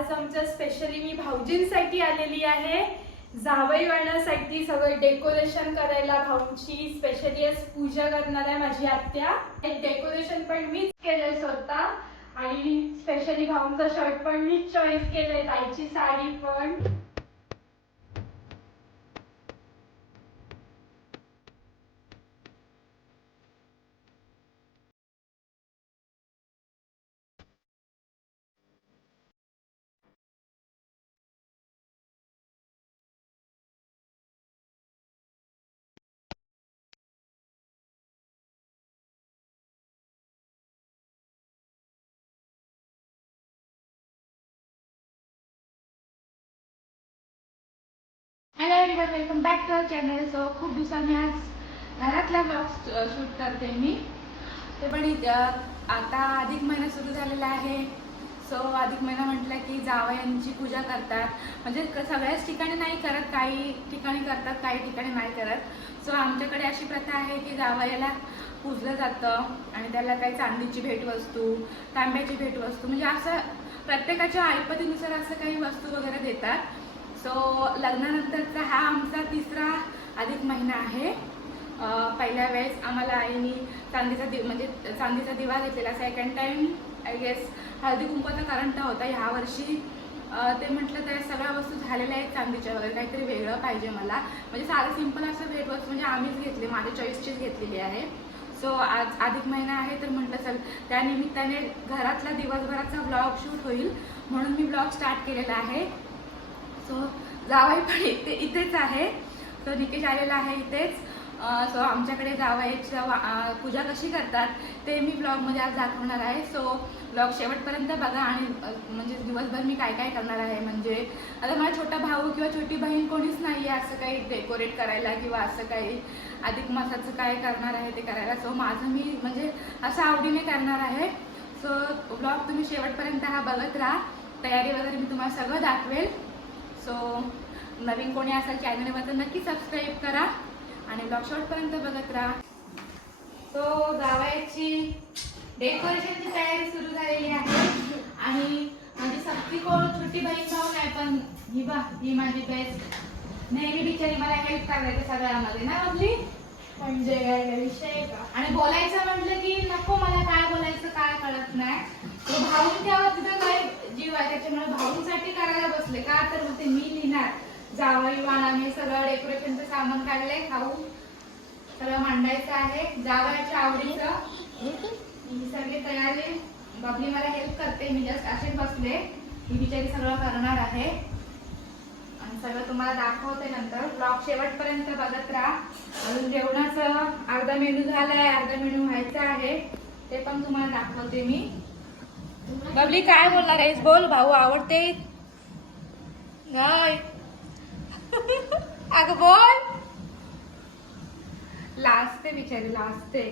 आज आमच्या स्पेशली मी भाऊजींसाठी आलेली आहे. जावई वाण्यासाठी सगळं डेकोरेशन करायला भाऊची स्पेशली आज पूजा करणार आहे माझी आत्या. डेकोरेशन पण मीच केलंय स्वतः. आणि स्पेशली भाऊंचा शर्ट पण मीच चॉईस केलंय ताईची साडी पण. Hello everyone welcome back to our channel so खूप दिवसांनी आज घरातला ब्लॉग शूट करते मी. ते पण आता अधिक महिना सुरू झालेला आहे. सो अधिक महिना म्हटलं की जावयांची पूजा करतात. म्हणजे सगळ्याच ठिकाणी नाही करत काही ठिकाणी करतात काही ठिकाणी नाही करत. सो आमच्याकडे अशी प्रथा आहे की जावयाला पूजलं जातं आणि त्याला काही चांदीची भेटवस्तू तांब्याची भेटवस्तू म्हणजे असं प्रत्येकाच्या ऐपतीनुसार असं काही वस्तू वगैरे देतात. सो लग्नानंतरचा हा आमचा तिसरा अधिक महिना आहे. पहिल्या वेळेस आम्हाला आईनी चांदीचा दि म्हणजे चांदीचा दिवा घेतलेला. सेकंड टाइम आय गेस हळदी कुंकवाचा करंट होता ह्या वर्षी. ते म्हटलं तर सगळ्या वस्तू झालेल्या आहेत चांदीच्या वगैरे. काहीतरी वेगळं पाहिजे मला. म्हणजे साधं सिंपल असं भेटवस्तू म्हणजे आम्हीच घेतली. माझ्या चॉईसचीच घेतलेली आहे. सो आज अधिक महिना आहे तर म्हटलं चल त्यानिमित्ताने घरातला दिवसभराचा ब्लॉग शूट होईल. म्हणून मी ब्लॉग स्टार्ट केलेला आहे. सो जावई पण इथे इथेच आहे. तो निकेश आलेला आहे इथेच. सो आमच्याकडे जावयाची पूजा कशी करतात ते मी ब्लॉगमध्ये आज दाखवणार आहे. सो ब्लॉग शेवटपर्यंत बघा आणि म्हणजे दिवसभर मी काय काय करणार आहे. म्हणजे आता मला छोटा भाऊ किंवा छोटी बहीण कोणीच नाही आहे असं काही डेकोरेट करायला किंवा असं काही अधिक मासाचं काय करणार आहे ते करायला. सो माझं मी म्हणजे असं आवडीने करणार आहे. सो ब्लॉग तुम्ही शेवटपर्यंत हा बघत राहा. तयारी वगैरे मी तुम्हाला सगळं दाखवेल. सो नवीन कोणी असेल चॅनलवर तर नक्की सबस्क्राईब करा आणि ब्लॉग शॉर्टपर्यंत बघत राहा. सो जावयाची डेकोरेशनची तयारी सुरू झालेली आहे. आणि माझी सक्ती कोण? छोटी बहीण भाऊ नाही पण ही बा ही माझी बेस्ट नेहमी बिचारी मला हेल्प करायचं सगळ्यामध्ये ना आपली म्हणजे विषय आणि बोलायचं म्हटलं की नको मला काय बोलायचं काय कळत नाही. तो भाऊन तेव्हा तिथं काय जीव आहे त्याच्यामुळे भाऊंसाठी करायला बसले. का तर मग ते मी लिहिणार. जावई वाणाने सगळं डेकोरेशनचं सामान काढलंय खाऊ सगळं मांडायचं आहे. जावयाच्या आवडीचं. मी सगळी तयारी. बबली मला हेल्प करते. मी जस्ट असेच बसले. ही बिचारी सगळं करणार आहे. आणि सगळं तुम्हाला दाखवते नंतर. ब्लॉग शेवटपर्यंत बघत राहा. अजून जेवणाचं अर्धा मेनू झालाय. अर्धा मेनू व्हायचा आहे. ते पण तुम्हाला दाखवते मी. बबली काय बोलणार आहेस? बोल भाऊ आवडते. नाही. अगं बोल. लाजते बिचारी लाजते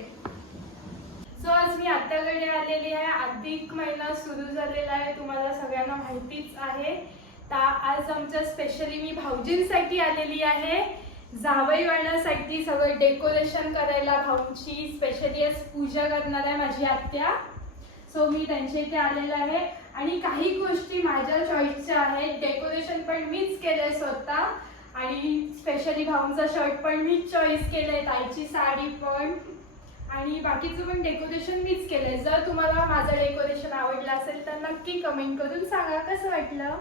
सो आज मी आत्याकडे आलेली आहे. अधिक महिना सुरू झालेला आहे तुम्हाला सगळ्यांना माहितीच आहे. तर आज आमच्या स्पेशली मी भाऊजींसाठी आलेली आहे. जावई वाण्यासाठी सगळं डेकोरेशन करायला भाऊंची स्पेशली आज पूजा करणार आहे माझी आत्या. सो मी त्यांच्या इथे आलेलं आहे. आणि काही गोष्टी माझ्या चॉईसच्या आहेत. डेकोरेशन पण मीच केलंय स्वतः. आणि स्पेशली भाऊंचा शर्ट पण मीच चॉईस केलंय ताईची साडी पण. आणि बाकीचं पण डेकोरेशन मीच केलंय. जर तुम्हाला माझं डेकोरेशन आवडलं असेल तर नक्की कमेंट करून सांगा. कसं वाटलं?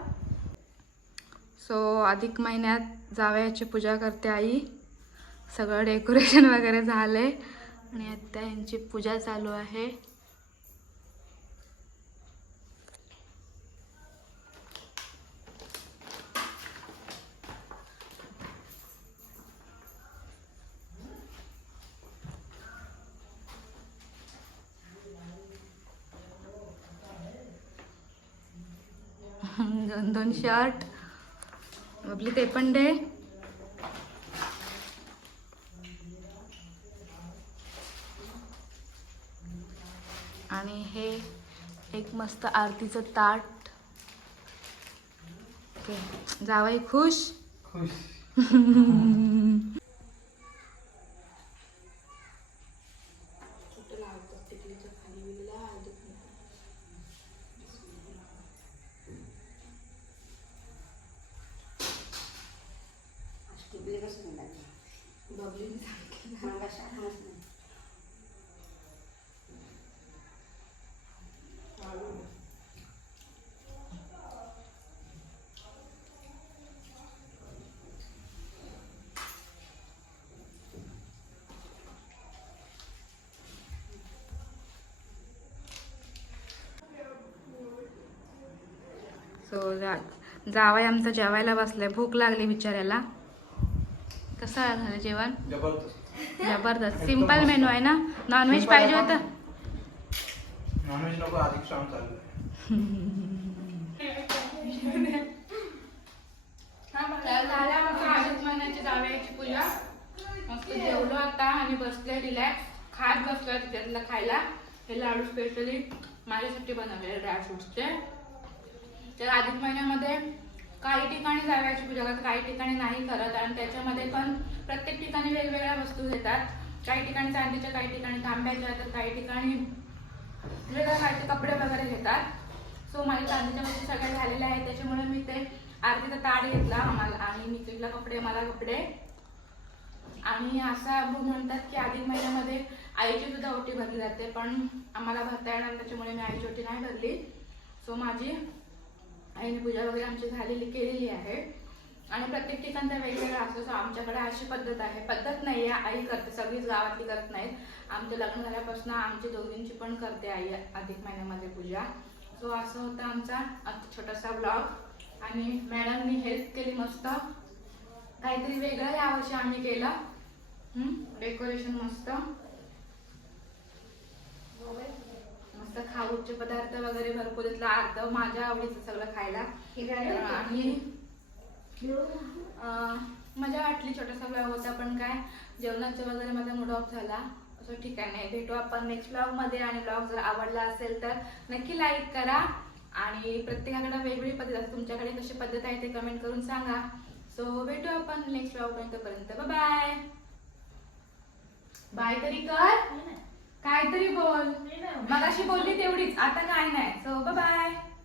सो अधिक महिन्यात जावयाची पूजा करते आई. सगळं डेकोरेशन वगैरे झाले आणि आता यांची पूजा चालू आहे. दोन दोन शर्ट. आपली ते पण दे. आणि हे एक मस्त आरतीचं ताट. ओके. जावाई खुश? खुश सो जा जावाय आमचं जेवायला बसलाय. भूक लागली बिचाऱ्याला. कसं झालं जेवण? जबरदस्त. जबरदस्त सिंपल मेनू आहे ना? नॉनव्हेज पाहिजे होतं? जावयाची पूजा मस्त जेवलो आता आणि बसले रिलॅक्स खात बसलोय त्याच्यातलं खायला. हे लाडू स्पेशली माझ्यासाठी बनवलेले ड्रायफ्रुट्सचे तर अधिक महिन्यामध्ये काही ठिकाणी जावयाची पूजा करतात काही ठिकाणी नाही करत. आणि त्याच्यामध्ये पण प्रत्येक ठिकाणी वेगवेगळ्या वस्तू घेतात. काही ठिकाणी चांदीच्या काही ठिकाणी तांब्याच्या तर काही ठिकाणी वेगळ्या काहीचे कपडे वगैरे घेतात. सो माझ्या चांदीच्या वस्तू सगळ्या झालेल्या आहेत. त्याच्यामुळे मी ते आरतीचा ताट घेतला. आम्हाला आणि निखिलला कपडे मला कपडे. आणि असं म्हणतात की अधिक महिन्यामध्ये आईची सुद्धा ओटी भरली जाते. पण आम्हाला भरता येणार त्याच्यामुळे मी आईची ओटी नाही भरली. सो माझी आईने पूजा वगैरे आमची झालेली केलेली आहे. आणि प्रत्येक ठिकाणचा वेगवेगळा असतो. सो आमच्याकडे अशी पद्धत आहे. पद्धत नाही आहे. आई करते सगळीच गावातली करत नाहीत. आमचं लग्न झाल्यापासून आमची दोघींची पण करते आई अधिक महिन्यामध्ये पूजा. सो असं होतं आमचा छोटासा ब्लॉग आणि मॅडमनी हेल्प केली मस्त. काहीतरी वेगळं यावर्षी आम्ही केलं. डेकोरेशन मस्त. मस्त खाऊचे पदार्थ वगैरे भरपूर इथलं अर्ध माझ्या आवडीचं सगळं खायला. आणि मजा वाटली छोटासा ब्लॉग होता पण काय जेवणाचं वगैरे माझा मूड ऑफ झाला. असं ठीक आहे नाही भेटू आपण नेक्स्ट ब्लॉगमध्ये. आणि ब्लॉग जर आवडला असेल तर नक्की लाईक करा. आणि प्रत्येकाकडे वेगवेगळी पद्धत असते तुमच्याकडे कशी पद्धत आहे ते कमेंट करून सांगा. सो भेटू आपण नेक्स्ट ब्लॉग पर्यंत. बाय बाय तरी कर काहीतरी बोल. मगाशी बोलली तेवढीच आता काय नाही. So bye